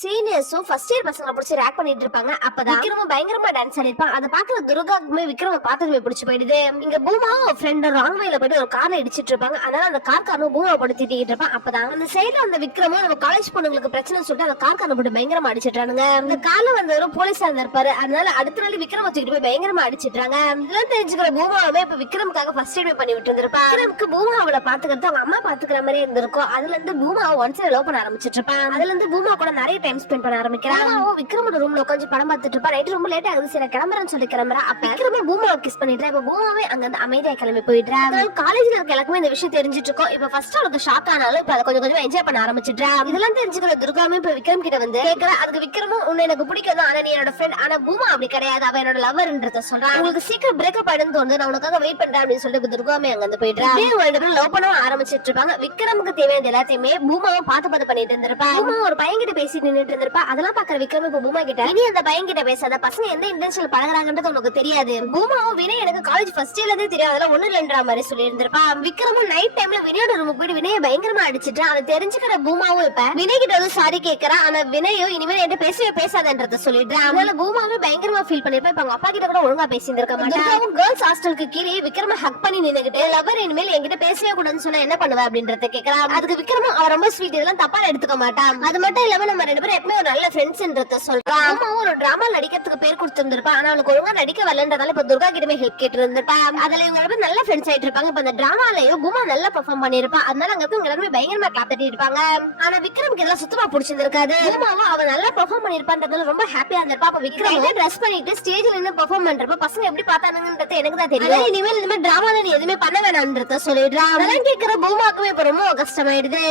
சீனியர்ஸும் first year பசங்களை பிடிச்சி rack பண்ணிட்டு இருப்பாங்க. அப்பதான் விக்ரமும் பயங்கரமா டான்ஸ் ஆடிருப்பான். அதை பாக்குற துர்காக்குமே விக்ரம பார்த்ததுமே பிடிச்சு போயிடுது. இங்க பூமா ஃப்ரெண்ட் ராங் வேல போயிட்டு ஒரு காரை இடிச்சிட்டு இருப்பாங்க. அதனால அந்த கார்காரனும் பூமா போட்டு திட்டிட்டு இருப்பான். அப்பதான் அந்த சைடுல அந்த விக்ரமும் நம்ம காலேஜ் பொண்ணுங்களுக்கு பிரச்சனை சொல்லிட்டு அந்த கார்காரனை போட்டு பயங்கரமா அடிச்சிட்டானுங்க. அந்த கார்ல வந்தவரும் போலீஸா இருந்திருப்பாரு. அதனால அடுத்த நாள் விக்ரம் வச்சுக்கிட்டு போய் பயங்கரமா அடிச்சிட்டாங்க. இதெல்லாம் தெரிஞ்சுக்கிற பூமாவே இப்ப விக்ரமுக்காக ஃபர்ஸ்ட் எய்ட் பண்ணி விட்டு இருந்திருப்பா. விக்ரமுக்கு பூமா அவளை பாத்துக்கிறது அவங்க அம்மா பாத்துக்கிற மாதிரி இருந்திருக்கும். அதுல இருந்து பூமா ஒன்ஸ் லவ் பண்ண ஆரம்பிச்சிட்டு இருப்பான். அதுல இருந்து பூமா கூட நிறைய டைம் ஸ்பெண்ட் பண்ண ஆரம்பிக்கிறான். விக்ரமோட ரூம்ல உட்காந்து படம் பார்த்துட்டு இருப்பா. நைட் ரொம்ப லேட் ஆகுது, சரி கிளம்புறேன்னு சொல்லி கிளம்புறா. அப்ப விக்ரமே பூமாவை கிஸ் பண்ணிட்டு இப்ப பூமாவே அங்க இருந்து அமைதியா கிளம்பி போயிடுறா. காலேஜ்ல இருக்க எல்லாருக்குமே இந்த விஷயம் தெரிஞ்சிட்டு இருக்கோம். இப்ப ஃபர்ஸ்ட் அவளுக்கு ஷாக் ஆனாலும் இப்ப அதை கொஞ்சம் கொஞ்சம் என்ஜாய் பண்ண ஆரம்பிச்சிட்டா. இதெல்லாம் தெரிஞ்சுக்கிற துர்காமே இப்ப விக்ரம் கிட்ட வந்து கேக்குறா. அதுக்கு விக்ரமும் உன்னை எனக்கு பிடிக்கும், ஆனா நீ என்னோட ஃப்ரெண்ட், ஆனா பூமா அப்படி கிடையாது, அவ என்னோட லவ்வர்ன்றத சொல்றான். உங்களுக்கு சீக்கிரம் பிரேக்கப் ஆயிடுன்னு தோணுது, நான் உனக்காக வெயிட் பண்றேன் அப்படின்னு சொல்லிட்டு துர்காமே அங்க இருந்து போயிடுறா. லவ் பண்ண ஆரம்பிச்சிட்டு இருப்பாங்க. விக்ரமுக்கு தேவையான எல்லாத்தையுமே பூமாவும் பார்த்து பண்ணிட்டு இருந்திருப்பா. பூமா ஒரு பையன் கிட்ட பேசி நின்னுட்டு இருந்திருப்பா. அதெல்லாம் பாக்குற விக்ரம் இப்ப பூமா கிட்ட இனி அந்த பையன் கிட்ட பேசாத, பசங்க எந்த இன்டென்ஷன்ல பழகுறாங்கன்றது உனக்கு தெரியாது. பூமாவும் வினய் எனக்கு காலேஜ் ஃபர்ஸ்ட் இயர்ல இருந்தே தெரியும், அதெல்லாம் ஒண்ணு இல்லன்ற மாதிரி சொல்லி இருந்திருப்பா. விக்ரமும் நைட் டைம்ல வினயோட ரூமுக்கு போயிட்டு வினய பயங்கரமா அடிச்சிட்டு அதை தெரிஞ்சுக்கிற பூமாவும் இப்ப வினய் கிட்ட வந்து சாரி கேக்குறா. ஆனா வினயும் இனிமேல் என்கிட்ட பேசவே பேசாதன்றத சொல்லிடுறா. அதனால பூமாவே பயங்கரமா ஃபீல் பண்ணிருப்பா. இப்ப அவங்க அப்பா கிட்ட கூட ஒழுங்கா பேசிட்டு இருக்க மாட்டாங்க. கேர்ள்ஸ் ஹாஸ்டலுக்கு கீழே விக்ரம ஹக் பண்ணி நின்னுகிட்டு லவர் இனிமேல் என்கிட்ட பேசவே கூடாதுன்னு சொன்னா என்ன பண்ணுவ அப்படின்றத கேக்குறா. அதுக்கு விக்ரமும் அவ ரொம்ப ஸ்வீட், இதெல்லாம் தப்பா எடுத்துக்க மாட்டான். அது மட்டும் இல்லாம நம்ம ரெண்டு பேரும் எப்பவுமே ஒரு நல்ல ஃப்ரெண்ட்ஸ்ன்றத சொல்றான். அம்மாவும் ஒரு டிராமா நடிக்கிறதுக்கு பேர் கொடுத்திருந்திருப்பா. ஆனா அவளுக்கு ஒழுங்கா நடிக்க வரலன்றதால இப்ப துர்கா கிட்டமே ஹெல்ப் கேட்டு இருந்திருப்பா. அதுல இவங்க ரொம்ப நல்ல ஃப்ரெண்ட்ஸ் ஆயிட்டு இருப்பாங்க. இப்ப அந்த டிராமாலயும் பூமா நல்லா பெர்ஃபார்ம் பண்ணிருப்பா. அதனால அங்க இவங்க எல்லாருமே பயங்கரமா கிளாப் தட்டி இருப்பாங்க. ஆனா விக்ரமுக்கு இதெல்லாம் சுத்தமா பிடிச்சிருக்காது. பூமாவும் அவ நல்லா பெர்ஃபார்ம் பண்ணிருப்பான்றதால ரொம்ப ஹாப்பியா இருந்திருப்பா. அப்ப விக்ரம் ட்ரெஸ் பண்ணிட்டு ஸ்டேஜ்ல நின்னு பெர்ஃபார்ம் பண்றப்ப பசங்க எப்படி பார்த்தானுங்கன்றது எனக்கு தான் தெரியும். இனிமேல் இந்த மாதிரி டிராமால நீ எதுவுமே பண்ண வேணாம்ன்றத சொல்லிடுறா. அதெல்லாம் கேக்குற பூமாக்குமே இப்ப ரொம்ப கஷ்டமாயிடுது.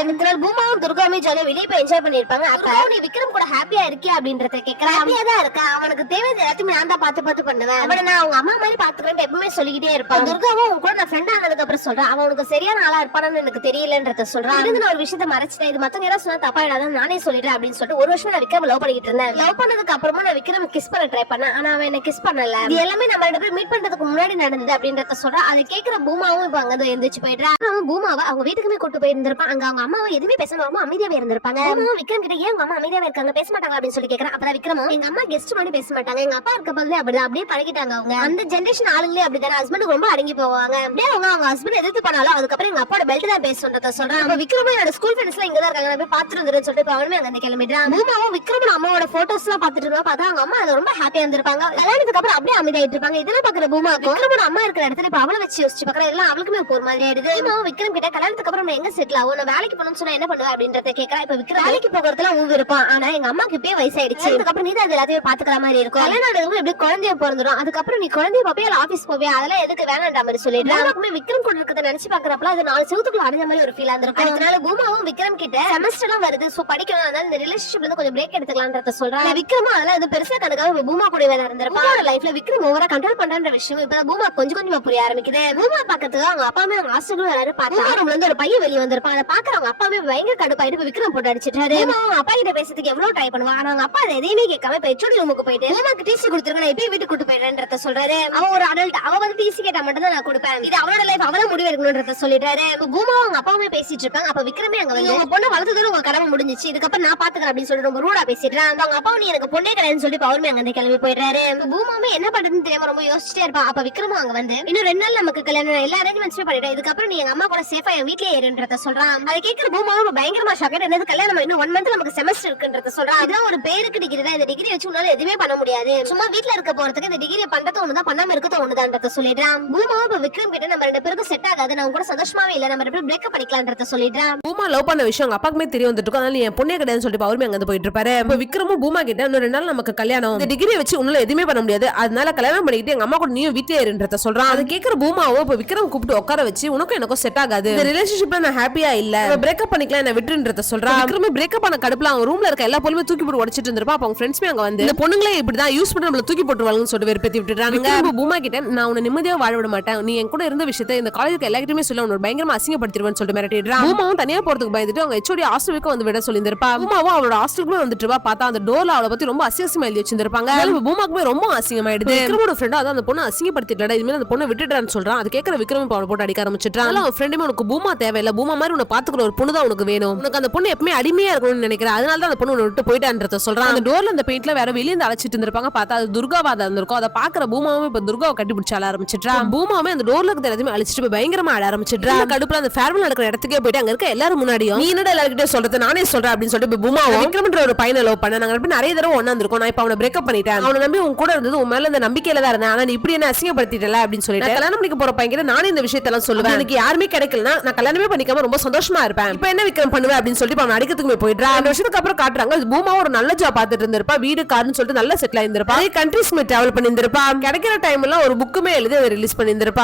பூமாவும் துர்காமே ஜாலியா வெளியே போய் என்ஜாய் பண்ணிருப்பாங்க. அப்ப நீ விக்ரம் கூட ஹாப்பியா இருக்கியா அப்படின்றத கேக்குறா. ஹாப்பியா தான் இருக்கா, அவனுக்கு தேவையான எல்லாத்தையுமே நான் தான் பார்த்து பண்ணுவேன், அவனை நான் அவங்க அம்மா மாதிரி பாத்துக்கிறேன் எப்பவுமே சொல்லிக்கிட்டே இருப்பான். துர்காவும் உன் கூட நான் ஃப்ரெண்ட் ஆனதுக்கு அப்புறம் சொல்றேன், அவனுக்கு சரியான ஆளா இருப்பானு எனக்கு தெரியலன்றத சொல்றான். இருந்து நான் ஒரு விஷயத்த மறைச்சிட்டேன், இது மத்தவங்க யாராவது சொன்னா தப்பா இடாதான் நானே சொல்லிடுறேன் அப்படின்னு சொல்லிட்டு ஒரு வருஷம் நான் விக்ரம் லவ் பண்ணிட்டு இருந்தேன். லவ் பண்ணதுக்கு அப்புறமா நான் விக்ரம் கிஸ் பண்ண ட்ரை பண்ணேன், ஆனா அவன் என்ன கிஸ் பண்ணல. இது எல்லாமே நம்ம ரெண்டு பேரும் மீட் பண்றதுக்கு முன்னாடி நடந்தது அப்படின்றத சொல்றான். அதை கேட்கிற பூமாவும் இப்ப அங்க எந்திரிச்சு போயிடுறா. பூமாவை அவங்க வீட்டுக்குமே கூட்டு போயிருந்திருப்பான். அங்க அவங்க அம்மாவும் எதுவுமே பேசாம ரொம்ப அமைதியாவே இருந்திருப்பாங்க. விக்ரம் கிட்ட ஏன் உங்க அம்மா அமைதியாவே இருக்காங்க, பேச மாட்டாங்க அப்படின்னு சொல்லி கேக்குறேன். அப்பதான் விக்ரமும் எங்க அம்மா கெஸ்ட் மாதிரி பேச மாட்டாங்க, எங்க அப்பா இருக்க போதே அப்படியே பழகிட்டாங்க. அவங்க அந்த ஜெனரேஷன் ஆளுங்களே அப்படிதானே, ஹஸ்பண்ட் ரொம்ப அடங்கி போவாங்க. அப்படியே அவங்க ஹஸ்பண்ட் எதிர்த்து பண்ணாலும் அதுக்கப்புறம் எங்க அப்பாவோட பெல்ட் தான் பேசுறத சொல்றாங்க. விக்ரமும் என்னோட ஸ்கூல் ஃப்ரெண்ட்ஸ் எல்லாம் இங்கதான் இருக்காங்க, நான் போய் பாத்துட்டு வந்துருன்னு சொல்லிட்டு அவனுமே அங்க கிளம்பிடுறான். பூமாவும் விக்ரமும் அம்மாவோட போட்டோஸ் எல்லாம் பாத்துட்டு இருந்தா பார்த்தா அவங்க அம்மா அது ரொம்ப ஹாப்பியா இருந்திருப்பாங்க. கல்யாணத்துக்கு அப்புறம் அப்படியே அமைதியாயிட்டு இருப்பாங்க. இதெல்லாம் பாக்குற பூமா விக்ரமோட அம்மா இருக்கிற இடத்துல இப்ப அவளை வச்சு யோசிச்சு பாக்குற எல்லாம் அவளுக்குமே ஒரு மாதிரி ஆயிடுது. பூமாவும் விக்ரம் கிட்ட கல்யாணத்துக்கு அப்புறம் எங்க செட்டில் ஆகும், நான் வேலைக்கு போகணும்னு சொன்னா என்ன பண்ணுவேன் அப்படின்றத கேட்கறா. இப்ப விக்ரம் வேலைக்கு போகிறதுல ஊர் இருப்பான், ஆனா எங்க அம்மாக்கு இப்பயே வயசாயிடுச்சு, அதுக்கப்புறம் நீ தான் எல்லாத்தையும் பாத்துக்கிற மாதிரி இருக்கும், கல்யாணம் எப்படி குழந்தைய பிறந்துடும், அதுக்கப்புறம் நீ குழந்தைய பாப்பியா ஆபீஸ் போவியா, அதெல்லாம் எதுக்கு வேணான்ற மாதிரி சொல்லிடுறாங்க. விக்ரம் கூட இருக்கிறத நினைச்சு பாக்குறப்பல அது 4 செவத்துக்குள்ள அடைஞ்ச மாதிரி ஒரு ஃபீல் இருந்திருக்கும். அதனால பூமாவும் விக்ரம் கிட்ட செமஸ்டர் எல்லாம் வருது, சோ படிக்கணும், அதனால இந்த ரிலேஷன்ஷிப்ல இருந்து கொஞ்சம் பிரேக் எடுத்துக்கலாம்ன்றத சொல்றாங்க. விக்ரமும் அதெல்லாம் அது பெருசா கணக்காக பூமா கூட வேலை இருந்திருப்பான். லைஃப்ல விக்ரம் ஓவரா கண்ட்ரோல் பண்ற விஷயம் இப்ப பூமா கொஞ்சம் கொஞ்சமா புரிய ஆரம்பிக்குது. பூமா பாக்கிறதுக்கு அவங்க அப்பாமே அவங்க ஹாஸ்டலும் வராரு. பார்த்தா ரூம்ல இருந்து ஒரு பையன் வெளியே வந்திருப்பான். அதை பாக்குறவங்க அப்பாவே பயங்கர கடுப்பாயிட்டு விக்ரம் போட்டு அடிச்சிட்டாரு. அவங்க அப்பா கிட்ட பேசுறதுக்கு எவ்வளவு ட்ரை பண்ணுவான், ஆனா அவங்க அப்பா அதை எதையுமே கேட்காம இப்ப ஹெச்ஓடி ரூமுக்கு போயிட்டு பூமாக்கு டிசி கொடுத்துருங்க, நான் இப்பயே வீட்டுக்கு கூட்டு போயிடுறேன்றத சொல்றாரு. அவன் ஒரு அடல்ட், அவன் வந்து டிசி கேட்டா மட்டும் தான் நான் கொடுப்பேன், இது அவனோட லைஃப் அவள முடிவு எடுக்கணும்ன்றத சொல்லிட்டாரு. பூமா அவங்க அப்பாவுமே பேசிட்டு இருப்பாங்க. அப்ப விக்ரமே அங்க வந்து உங்க பொண்ணு வளர்த்தது உங்க கடமை முடிஞ்சிச்சு, இதுக்கப்புறம் நான் பாத்துக்கிறேன் அப்படின்னு சொல்லிட்டு ரொம்ப ரூடா பேசிடுறான். அவங்க அப்பா நீ எனக்கு பொண்ணே கிடையாதுன்னு சொல்லி அவருமே அங்க கிளம்பி போயிடுறாரு. பூமாவே என்ன பண்றதுன்னு தெரியாம ரொம்ப யோசிச்சுட்டே இருப்பான். அப்ப விக்ரமும் அங்க வந்து இன்னும் 2 நாள் நமக்கு கல்யாணம், எல்லா அரேஞ்ச்மெண்ட்ஸுமே பண்ணிட்டேன், இதுக்கப்புறம் நீ எங்க அம்மா கூட சேஃபா என் வீட்லயே ஏறுன்றத சொல்றான். அதை கேட்கிற பூமாவும் பயங்கரமா ஷாக், என்னது கல்யாணம் இன்னும் 1 மந்த் நமக்கு செமஸ்டர் இருக்குன்றத சொல்றான். இதெல்லாம் ஒரு பேருக்கு டிகிரி தான், இந்த டிகிரி வச்சு உன்னால எதுவுமே பண்ண முடியாது, சும்மா வீட்ல இருக்க போறதுக்கு இந்த டிகிரி பண்றது ஒண்ணுதான், பண்ணாம இருக்கிறது ஒண்ணுதான்றத சொல்லிடுறான். பூமாவும் இப்ப விக்ரம் கிட்ட நம்ம 2 பேருக்கும் செட் ஆகாது, நான் கூட சந்தோஷமாவே இல்ல, நம்ம 2 பேரும் பிரேக்கப் பண்ணிக்கலாம்ன்றத சொல்லிடுறான். பூமா லவ் பண்ண விஷயம் அவங்க அப்பாக்குமே தெரிய வந்துட்டு இருக்கும், அதனால என் பொண்ணே கிடையாதுன்னு சொல்லிட்டு அவருமே அங்க போயிட்டு இருப்பாரு. இப்ப விக்ரமும் பூமா கிட்ட இன்னும் 2 நாள் நமக்கு கல்யாணம், இந்த டிகிரியை வச்சு உன்னால எதுவுமே பண்ண முடியாது, அதனால கல்யாணம் பண்ணிக்கிட்டு எங்க அம்மா கூட நீயும் வீட்லயே இருன்றத சொல்றான். அதை கேட்கிற பூமாவோ இப்ப விக்ரம் கூப்பிட்டு உட்கார வச்சு உனக்கும் எனக்கும் செட் ஆகாது, இந்த ரிலேஷன்ஷிப்ல நான் ஹாப்பியா இல்ல, பிரேக்கப் பண்ணிக்கலாம் என்ன விட்டுன்றத சொல்றான். விக்ரமே பிரேக்கப் பண்ண கடுப்புல அவங்க ரூம்ல இருக்க எல்லா பொருளுமே தூக்கி போட்டு உடைச்சிட்டு இருந்திருப்பா. அப்ப அவங்க ஃப்ரெண்ட்ஸ்மே அங்க வந்து இந்த பொண்ணுங்களே இப்படிதான் யூஸ் பண்ணி நம்மள தூக்கி போட்டுருவாங்கன்னு சொல்லிட்டு வெறுப்பேத்தி விட்டுறாங்க. பூமா கிட்ட நான் உன்னை நிம்மதியா வாழ விட மாட்டேன், நீ என் கூட இருந்த விஷயத்தை இந்த காலேஜுக்கு எல்லாருமே சொல்ல உன்னோட பயங்கரமா அசிங்கப்படுத்திடுவேன்னு சொல்லிட்டு மிரட்டிடுறான். பூமாவும் தனியா போறதுக்கு பயந்துட்டு அவங்க ஹெச்ஓடி ஹாஸ்டலுக்கு வந்து விட சொல்லியிருப்பா. பூமாவும் அவளோட ஹாஸ்டலுக்குமே வந்துட்டு பார்த்தா அந்த டோர்ல அவளை பத்தி ரொம்ப அசிங்கமா எழுதி வச்சிருந்திருப்பாங்க. பூமாக்குமே ரொம்ப அசிங்கமாயிடுது. விக்ரமோட ஃப்ரெண்ட் அதான் அந்த பொண்ணு அசிங்கப்படுத்திட்டா, இதுமாதிரி அந்த பொண்ணை விட்டுட்டான்னு சொல்றான். அது கேட்கிற விக்ரம் அவனை போட்டு அடிக்க ஆரம்பிச்சிட்டான். அவன் ஃப்ரெண்டுமே உனக்கு பூமா தேவையில்ல, பூமா மாதிரி உன்னை பாத்துக்கிற ஒரு பொண்ணு தான் உனக்கு வேணும், உனக்கு அந்த பொண்ணு எப்பவுமே அடிமையா இருக்கணும்னு நினைக்கிறேன், அதனால தான் அந்த அந்த பொண்ணு விட்டு போயிட்டான்றத சொல்றான். அந்த டோர்ல அந்த பெயிண்ட்ல வேற வெளிய இருந்து அழைச்சிட்டு இருந்திருப்பாங்க. பார்த்தா அது துர்காவா தான் இருந்திருக்கும். அதை பாக்குற பூமாவும் இப்ப துர்காவை கட்டிப்பிடிச்சு அழ ஆரம்பிச்சிட்டா. பூமாவே அந்த டோர்ல இருக்கிற எல்லாத்தையுமே அழிச்சிட்டு போய் பயங்கரமா அழ ஆரம்பிச்சிட்டா. கடுப்புல அந்த ஃபேர்வெல் நடக்கிற இடத்துக்கே போயிட்டு அங்க இருக்க எல்லாரும் முன்னாடியும் நீ என்னடா எல்லார்கிட்டயும் சொல்றது, நானே சொல்றேன் அப்படின்னு சொல்லிட்டு பூமாவும் விக்ரம்ன்ற ஒரு பையனை லவ் பண்ண நாங்க நிறைய தடவை ஒண்ணா இருந்திருக்கோம். நான் இப்ப அவனை பிரேக்கப் பண்ணிட்டேன். அவனை நம்பி உன் கூட இருந்தது உன் மேல இந்த நம்பிக்கையில தான் இருந்தேன். ஆனா நீ இப்படி என்ன அசிங்கப்படுத்திட்டல அப்படின்னு சொல்லிட்டு கல்யாணம் பண்ணிக்க போற பையன் நானே இந்த விஷயத்தெல்லாம் சொல்லுவேன். எனக்கு யாருமே கிடைக்கலனா நான் கல்யாணமே பண்ணிக்காம ரொம்ப சந்தோஷமா இருப்பேன். இப்ப என்ன விக்ரம் பண்ணுவேன் அப்படின்னு சொல்லிட்டு அவன் அடிக்கிறதுக்கு போயிடுறா. 2 வருஷத்துக்கு அப்புறம் காட்டுறாங்க பூமா ஒரு நல்ல ஜாப் பார்த்துட்டு இருந்திருப்பா. வீடு கார்னு சொல்லிட்டு நல்லா செட்டில் ஆயிருந்திருப்பா. கண்ட்ரீஸ் டிராவல் பண்ணியிருந்திருப்பா. கிடைக்கிற டைம் எல்லாம் ஒரு புக்குமே எழுதி ரிலீஸ் பண்ணியிருந்திருப்பா.